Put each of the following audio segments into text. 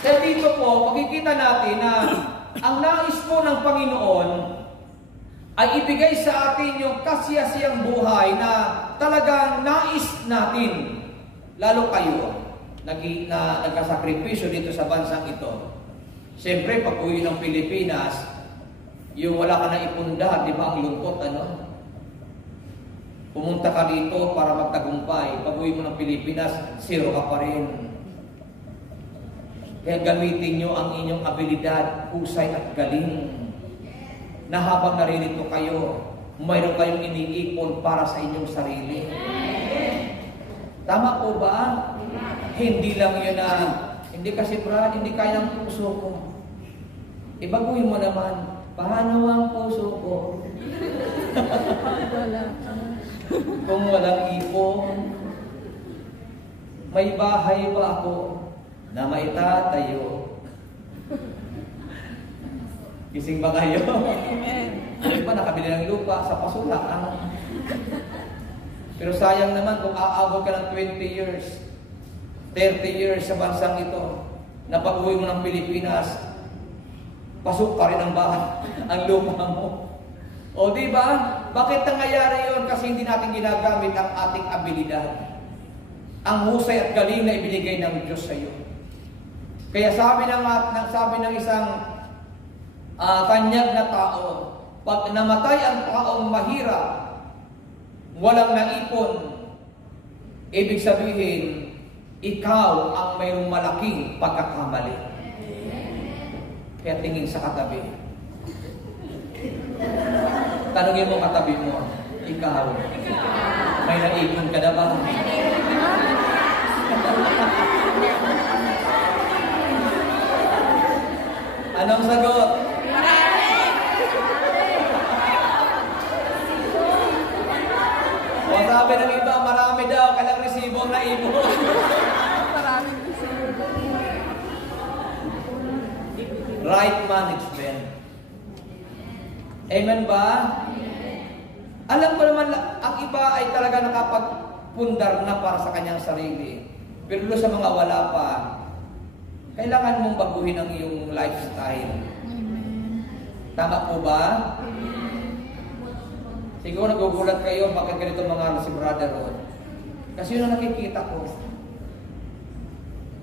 Kaya dito po, makikita natin na ang nais po ng Panginoon ay ibigay sa atin yung kasiyasiyang buhay na talagang nais natin. Lalo kayo, nagkasakripisyo dito sa bansang ito. Siyempre, pag uwi ng Pilipinas, yung wala ka na ipundahan, di ba ang lungkot, ano? Pumunta ka dito para magtagumpay. Pag uwi mo ng Pilipinas, zero ka pa rin. Kaya gamitin nyo ang inyong abilidad, husay at galing. Na habang naririto kayo, mayroon kayong iniipon para sa inyong sarili. Tama po ba? Hindi lang yun na, hindi kasi Brad, hindi kaya ang puso ko. Ibaguhin mo naman, paano ang puso ko? Kung walang ipon, may bahay ba ako na maitatayo? Gising ba kayo? Ano ba, nakabili ng lupa sa pasulaan? Pero sayang naman kung aabot ka ng 20 years, 30 years sa bansang ito, na pag-uwi mo ng Pilipinas, pasok pa rin ang bahay, ang lupa mo. O di ba? Bakit nangyayari yun? Kasi hindi natin ginagamit ang ating abilidad. Ang husay at galing na ibinigay ng Diyos sa iyo. Kaya sabi ng isang tanyag na tao, pag namatay ang taong mahirap, walang naipon, ibig sabihin, ikaw ang mayroong malaking pagkakamali. Kaya tingin sa katabi. Tanungin mo katabi mo, ikaw, may naipon ka na ba? Anong sagot? O sabi ng iba, marami daw, kailang resibo ang naipon. Maraming resibo. Right management. Amen ba? Alam ko naman, ang iba ay talaga nakapagpundar na para sa kanyang sarili. Pero sa mga wala pa, kailangan mong baguhin ang iyong lifestyle. Tama po ba? Siguro nagugulat kayo, bakit ganito mga si Brother Rod? Kasi yun ang nakikita ko.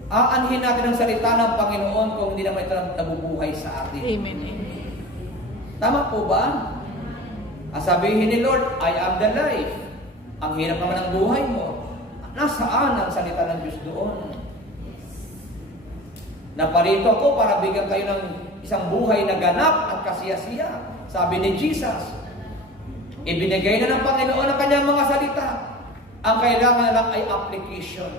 Aanhin natin ang salita ng Panginoon kung hindi naman ito nabubuhay sa atin. Amen. Tama po ba? Sabihin ni Lord, I am the life. Ang hirap naman ng buhay mo. Nasaan ang salita ng Diyos doon? Naparito ako para bigyan kayo ng isang buhay na ganap at kasiyasiya. Sabi ni Jesus, ibinigay na ng Panginoon ang kanyang mga salita. Ang kailangan lang ay application.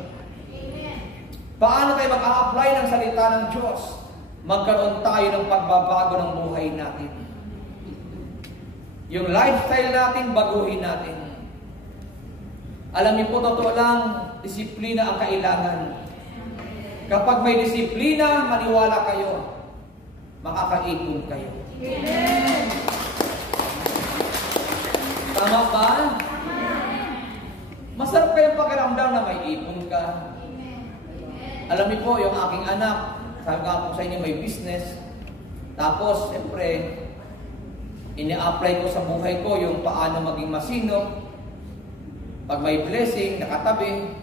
Paano tayo mag-a-apply ng salita ng Diyos? Magkaroon tayo ng pagbabago ng buhay natin. Yung lifestyle natin, baguhin natin. Alam niyo po, totoo lang, disiplina ang kailangan. Kapag may disiplina, maniwala kayo, makakaipon kayo. Amen. Tama ba? Masarap kayong pakiramdam na may ipon ka. Alam niyo po, yung aking anak, sabi ko sa inyo may business. Tapos, siyempre, ini-apply ko sa buhay ko yung paano maging masinop. Pag may blessing, nakatabi.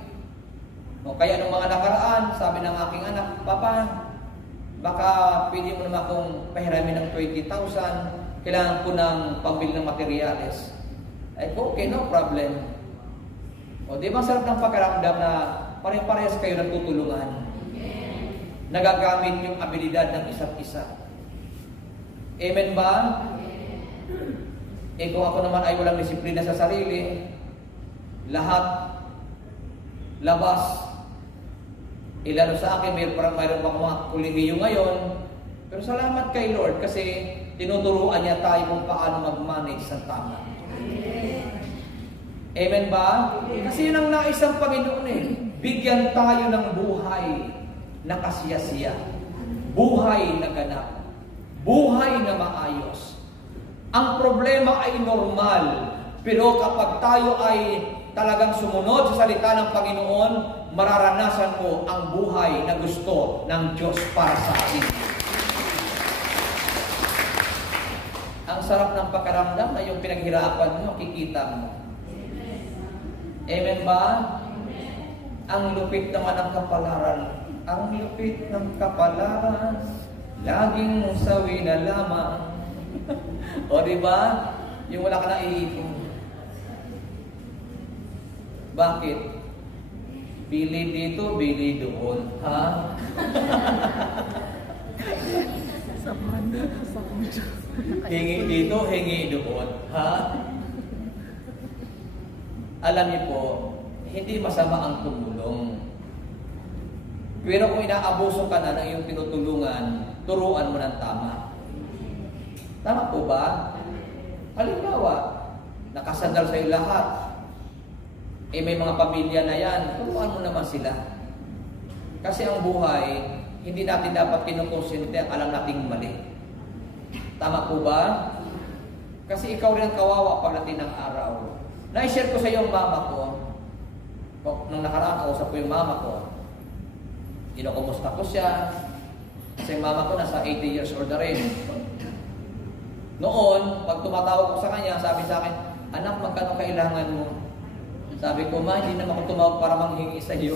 O kaya nung mga nakaraan, sabi ng aking anak, Papa, baka pwede mo naman akong pahiramin ng 20,000. Kailangan ko ng pambili ng materyales. Ay, okay, no problem. O di ba sarap ng pakiramdam na pare-parehas kayo nagtutulungan. Nagagamit yung abilidad ng isa't isa. Amen ba? Kung ako naman ay walang disiplina sa sarili, lahat labas. Lalo sa akin, mayroon pa mga kulihiyo ngayon. Pero salamat kay Lord kasi tinuturuan niya tayo kung paano mag-manage sa tama. Amen ba? Kasi yun ang nais ng Panginoon eh. Bigyan tayo ng buhay na kasiyasiya. Buhay na ganap. Buhay na maayos. Ang problema ay normal. Pero kapag tayo ay talagang sumunod sa salita ng Panginoon, mararanasan mo ang buhay na gusto ng Diyos para sa atin. Ang sarap ng pakiramdam na yung pinaghirapan mo, kikita mo. Amen ba? Ang lupit naman ng kapalaran. Ang lupit ng kapalaran, laging sawi na lamang. O diba? Yung wala ka na iipon. Bakit? Bili dito, bili doon. Ha? Hingi dito, hingi doon. Ha? Alam niyo po, hindi masama ang tumulong. Pero kung inaabuso ka na ng iyong tinutulungan, turuan mo ng tama. Tama po ba? Halimbawa, nakasandal sa iyo lahat. May mga pamilya na yan, turuan mo naman sila. Kasi ang buhay, hindi natin dapat kinukonsente ang alam nating mali. Tama po ba? Kasi ikaw rin ang kawawa pagdating ng araw. Na-share ko sa iyo ang mama ko. Nung nakaraan, kausap ko yung mama ko. Kinukumusta ko siya. Kasi yung mama ko nasa 80 years old na rin. Noon, pag tumatawag ko sa kanya, sabi sa akin, anak, magkano kailangan mo? Sabi ko, ma, hindi naman ako tumawag para manghingi sa iyo.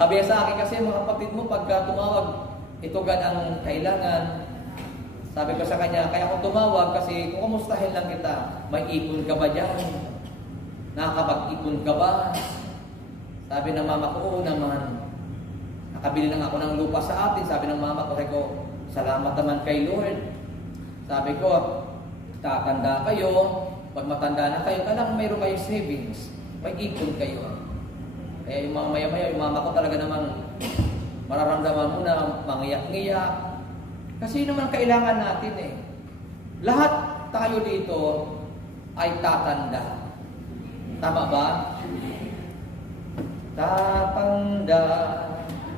Sabi sa akin kasi, mga kapatid mo, pagka tumawag, ito gan ang kailangan. Sabi ko sa kanya, kaya ako tumawag kasi kung kumustahin lang kita, may ipon ka ba dyan? Nakakapag-ipon ka ba? Sabi ng mama ko, oo naman. Nakabili lang ako ng lupa sa atin. Sabi ng mama ko, salamat naman kay Lord. Sabi ko, tatanda kayo. Pag matanda na kayo, kailangan mayroon kayong savings. May ipon kayo. Kaya yung mga maya-maya, yung mama ko talaga namang mararamdaman mo na mangiyak-ngiyak. Kasi yun naman kailangan natin eh. Lahat tayo dito ay tatanda. Tama ba? Tatanda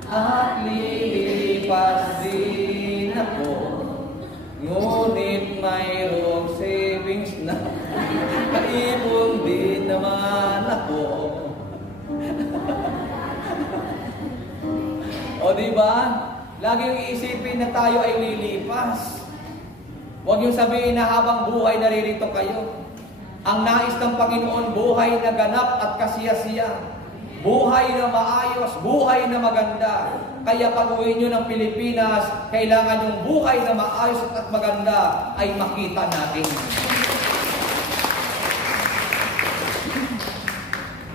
at lilipas din ako, ngunit mayroong savings na kaibon din naman ako. O diba? Lagi yung iisipin na tayo ay lilipas. Huwag yung sabihin na habang buhay naririto kayo. Ang nais ng Panginoon, buhay na ganap at kasiyasiya. Buhay na maayos, buhay na maganda. Kaya pag-uwi nyo ng Pilipinas, kailangan yung buhay na maayos at maganda ay makita natin.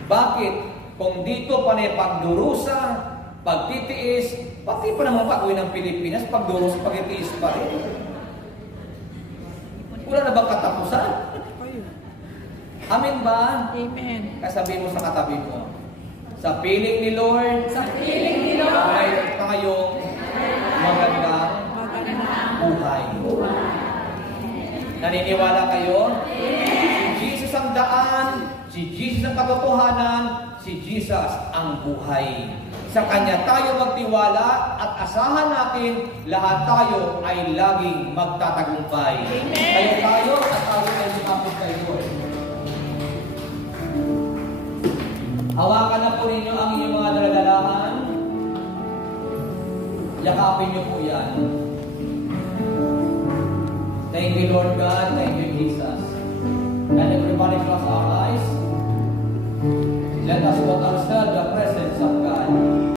Bakit? Kung dito panay pagdurusa, pagtitiis, pati pa naman pag-uwi ng Pilipinas, pagdurusa, pagtitiis pa rin. Wala na bang katapusan? Amen ba? Amen. Kasabihin mo sa katabi mo, sa piling ni Lord, mayroon tayong magandang buhay. Naniniwala kayo? Si Jesus ang daan, si Jesus ang katotohanan, si Jesus ang buhay. Sa Kanya tayo magtiwala at asahan natin lahat tayo ay laging magtatagumpay. Kaya tayo at tayo ay lumapit kay Lord. Hawakan na po ninyo ang inyong mga daladalahan. Yakapin niyo po yan. Thank you, Lord God. Thank you, Jesus. And everybody close our eyes. Let us both observe the presence of God.